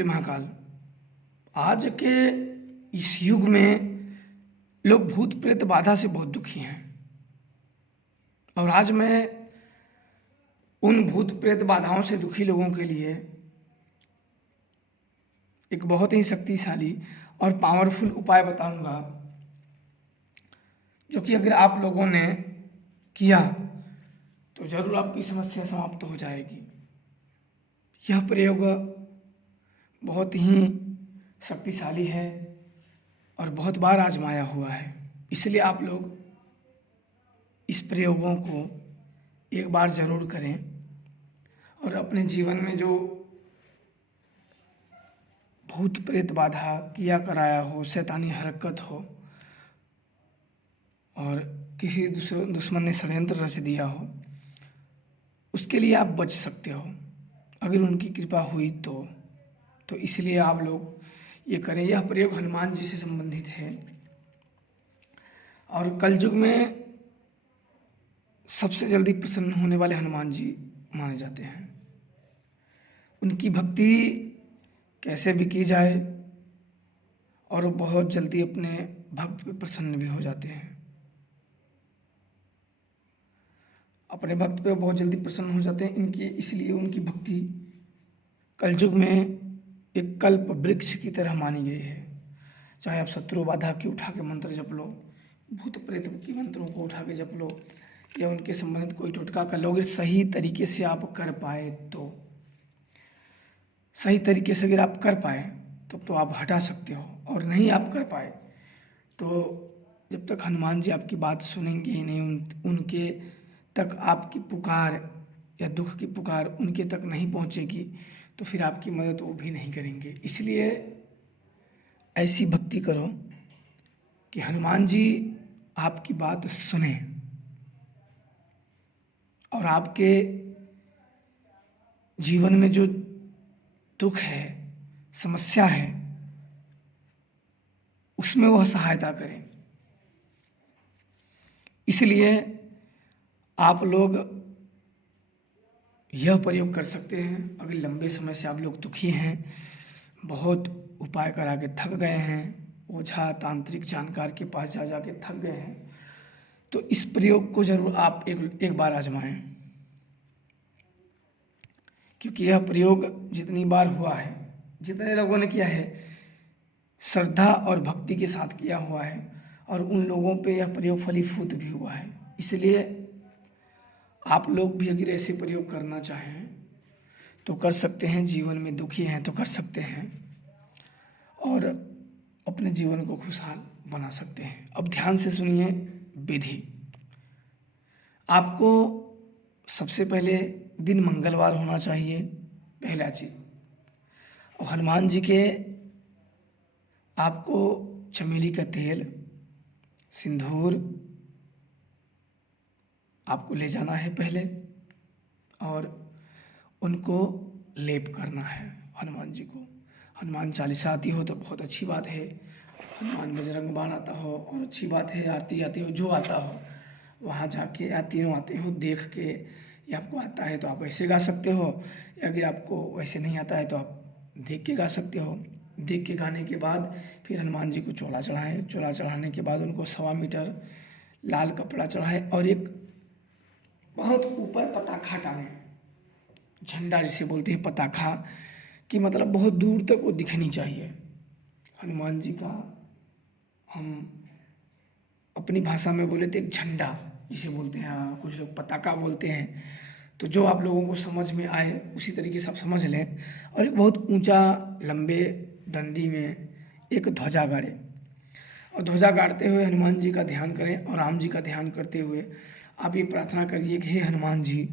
श्री महाकाल। आज के इस युग में लोग भूत प्रेत बाधा से बहुत दुखी हैं और आज मैं उन भूत प्रेत बाधाओं से दुखी लोगों के लिए एक बहुत ही शक्तिशाली और पावरफुल उपाय बताऊंगा, जो कि अगर आप लोगों ने किया तो ज़रूर आपकी समस्या समाप्त हो जाएगी। यह प्रयोग बहुत ही शक्तिशाली है और बहुत बार आजमाया हुआ है, इसलिए आप लोग इस प्रयोगों को एक बार ज़रूर करें और अपने जीवन में जो भूत प्रेत बाधा किया कराया हो, शैतानी हरकत हो और किसी दुश्मन ने षड्यंत्र रच दिया हो, उसके लिए आप बच सकते हो अगर उनकी कृपा हुई तो इसलिए आप लोग ये करें। यह प्रयोग हनुमान जी से संबंधित है और कलयुग में सबसे जल्दी प्रसन्न होने वाले हनुमान जी माने जाते हैं। उनकी भक्ति कैसे भी की जाए और वो बहुत जल्दी अपने भक्त पे प्रसन्न भी हो जाते हैं। अपने भक्त पे बहुत जल्दी प्रसन्न हो जाते हैं इसलिए उनकी भक्ति कलयुग में एक कल्प वृक्ष की तरह मानी गई है। चाहे आप शत्रु बाधा की उठा के मंत्र जप लो, भूत प्रेत की मंत्रों को उठा के जप लो या उनके संबंधित कोई टोटका कर लोगे, सही तरीके से आप कर पाए तो, सही तरीके से अगर आप कर पाए तब तो आप हटा सकते हो, और नहीं आप कर पाए तो जब तक हनुमान जी आपकी बात सुनेंगे ही नहीं, उनके तक आपकी पुकार या दुख की पुकार उनके तक नहीं पहुंचेगी तो फिर आपकी मदद वो भी नहीं करेंगे। इसलिए ऐसी भक्ति करो कि हनुमान जी आपकी बात सुने और आपके जीवन में जो दुख है, समस्या है, उसमें वह सहायता करें। इसलिए आप लोग यह प्रयोग कर सकते हैं। अगर लंबे समय से आप लोग दुखी हैं, बहुत उपाय करा के थक गए हैं, ओझा तांत्रिक जानकार के पास जा के थक गए हैं, तो इस प्रयोग को जरूर आप एक बार आजमाएं, क्योंकि यह प्रयोग जितनी बार हुआ है, जितने लोगों ने किया है, श्रद्धा और भक्ति के साथ किया हुआ है और उन लोगों पे यह प्रयोग फलीभूत भी हुआ है। इसलिए आप लोग भी अगर ऐसे प्रयोग करना चाहें तो कर सकते हैं। जीवन में दुखी हैं तो कर सकते हैं और अपने जीवन को खुशहाल बना सकते हैं। अब ध्यान से सुनिए विधि। आपको सबसे पहले दिन मंगलवार होना चाहिए, पहला चीज। और हनुमान जी के आपको चमेली का तेल, सिंदूर आपको ले जाना है पहले और उनको लेप करना है हनुमान जी को। हनुमान चालीसा आती हो तो बहुत अच्छी बात है, हनुमान बजरंग बाण आता हो और अच्छी बात है, आरती आती हो, जो आता हो वहाँ जाके, या तीनों आते हो देख के, या आपको आता है तो आप ऐसे गा सकते हो, या अगर आपको वैसे नहीं आता है तो आप देख के गा सकते हो। देख के गाने के बाद फिर हनुमान जी को चोला चढ़ाएं। चोला चढ़ाने के बाद उनको 1.25 मीटर लाल कपड़ा चढ़ाए और एक बहुत ऊपर पताखा टांगे, झंडा जिसे बोलते हैं, पताखा कि मतलब बहुत दूर तक वो दिखनी चाहिए हनुमान जी का। हम अपनी भाषा में बोले तो एक झंडा जिसे बोलते हैं, कुछ लोग पताका बोलते हैं, तो जो आप लोगों को समझ में आए उसी तरीके से आप समझ लें। और एक बहुत ऊंचा लंबे डंडी में एक ध्वजा गाड़े और ध्वजा गाड़ते हुए हनुमान जी का ध्यान करें और राम जी का ध्यान करते हुए आप ये प्रार्थना करिए कि हे हनुमान जी,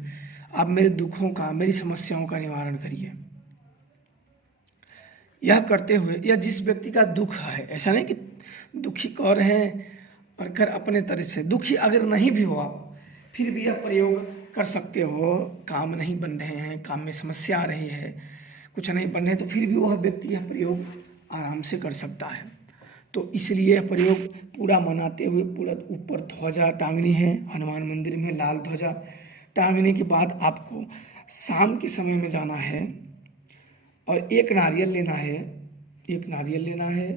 आप मेरे दुखों का, मेरी समस्याओं का निवारण करिए। यह करते हुए, या जिस व्यक्ति का दुख है, ऐसा नहीं कि दुखी कौर है और कर अपने तरह से, दुखी अगर नहीं भी हो आप फिर भी यह प्रयोग कर सकते हो। काम नहीं बन रहे हैं, काम में समस्या आ रही है, कुछ नहीं बन रहे तो फिर भी वह व्यक्ति यह प्रयोग आराम से कर सकता है। तो इसलिए यह प्रयोग पूरा मनाते हुए पूरा ऊपर ध्वजा टांगनी है हनुमान मंदिर में, लाल ध्वजा टांगने के बाद आपको शाम के समय में जाना है और एक नारियल लेना है, एक नारियल लेना है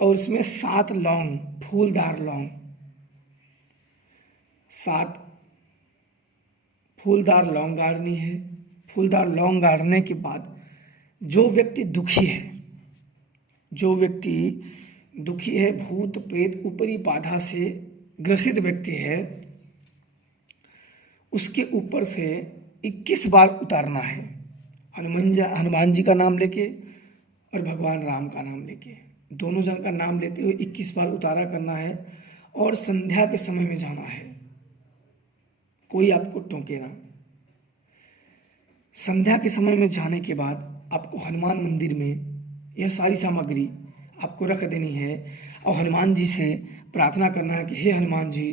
और उसमें 7 लौंग, फूलदार लौंग, 7 फूलदार लौंग गाड़नी है। फूलदार लौंग गाड़ने के बाद जो व्यक्ति दुखी है, जो व्यक्ति दुखी है, भूत प्रेत ऊपरी बाधा से ग्रसित व्यक्ति है, उसके ऊपर से 21 बार उतारना है। हनुमान जी का नाम लेके और भगवान राम का नाम लेके, दोनों जन का नाम लेते हुए 21 बार उतारा करना है और संध्या के समय में जाना है, कोई आपको टोके ना। संध्या के समय में जाने के बाद आपको हनुमान मंदिर में यह सारी सामग्री आपको रख देनी है और हनुमान जी से प्रार्थना करना है कि हे हनुमान जी,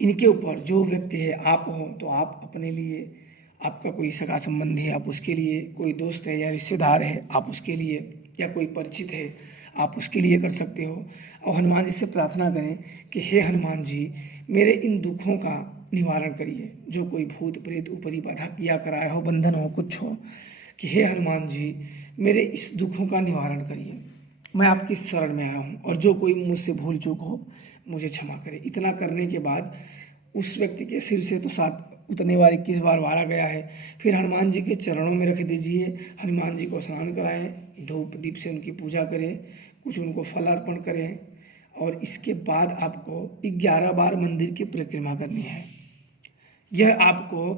इनके ऊपर जो व्यक्ति है, आप हो तो आप अपने लिए, आपका कोई सगा संबंधी है आप उसके लिए, कोई दोस्त है या रिश्तेदार है आप उसके लिए, या कोई परिचित है आप उसके लिए कर सकते हो। और हनुमान जी से प्रार्थना करें कि हे हनुमान जी, मेरे इन दुखों का निवारण करिए, जो कोई भूत प्रेत ऊपरी बाधा किया कराया हो, बंधन हो, कुछ हो, कि हे हनुमान जी मेरे इस दुखों का निवारण करिए, मैं आपकी शरण में आया हूँ और जो कोई मुझसे भूल चूक हो मुझे क्षमा करे। इतना करने के बाद उस व्यक्ति के सिर से तो 7 उतने बार 21 बार वारा गया है। फिर हनुमान जी के चरणों में रख दीजिए, हनुमान जी को स्नान कराएं, धूप दीप से उनकी पूजा करें, कुछ उनको फल अर्पण करें और इसके बाद आपको 11 बार मंदिर की परिक्रमा करनी है। यह आपको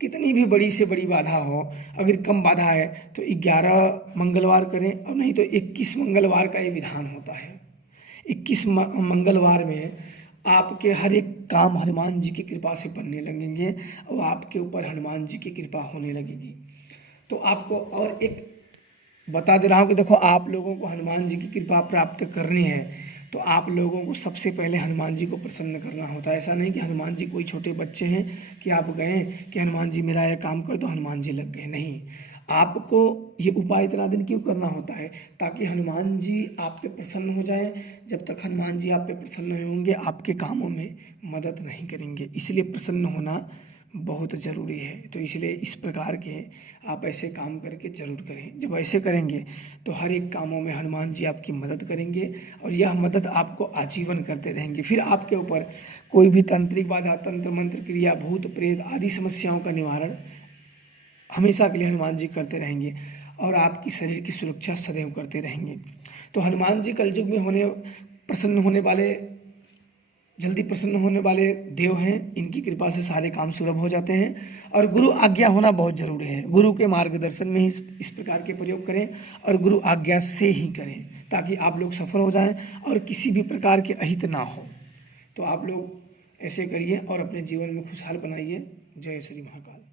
कितनी भी बड़ी से बड़ी बाधा हो, अगर कम बाधा है तो 11 मंगलवार करें और नहीं तो 21 मंगलवार का ये विधान होता है। 21 मंगलवार में आपके हर एक काम हनुमान जी की कृपा से बनने लगेंगे और आपके ऊपर हनुमान जी की कृपा होने लगेगी। तो आपको और एक बता दे रहा हूँ कि देखो, आप लोगों को हनुमान जी की कृपा प्राप्त करनी है तो आप लोगों को सबसे पहले हनुमान जी को प्रसन्न करना होता है। ऐसा नहीं कि हनुमान जी कोई छोटे बच्चे हैं कि आप गए कि हनुमान जी मेरा यह काम कर, तो हनुमान जी लग गए। नहीं, आपको ये उपाय इतना दिन क्यों करना होता है? ताकि हनुमान जी आप पे प्रसन्न हो जाए। जब तक हनुमान जी आप पे प्रसन्न नहीं होंगे आपके कामों में मदद नहीं करेंगे, इसलिए प्रसन्न होना बहुत ज़रूरी है। तो इसलिए इस प्रकार के आप ऐसे काम करके जरूर करें। जब ऐसे करेंगे तो हर एक कामों में हनुमान जी आपकी मदद करेंगे और यह मदद आपको आजीवन करते रहेंगे। फिर आपके ऊपर कोई भी तांत्रिक बाधा, तंत्र मंत्र क्रिया, भूत प्रेत आदि समस्याओं का निवारण हमेशा के लिए हनुमान जी करते रहेंगे और आपकी शरीर की सुरक्षा सदैव करते रहेंगे। तो हनुमान जी कलयुग में प्रसन्न होने वाले, जल्दी प्रसन्न होने वाले देव हैं। इनकी कृपा से सारे काम सुलभ हो जाते हैं और गुरु आज्ञा होना बहुत जरूरी है। गुरु के मार्गदर्शन में ही इस प्रकार के प्रयोग करें और गुरु आज्ञा से ही करें, ताकि आप लोग सफल हो जाएं और किसी भी प्रकार के अहित ना हो। तो आप लोग ऐसे करिए और अपने जीवन में खुशहाल बनाइए। जय श्री महाकाल।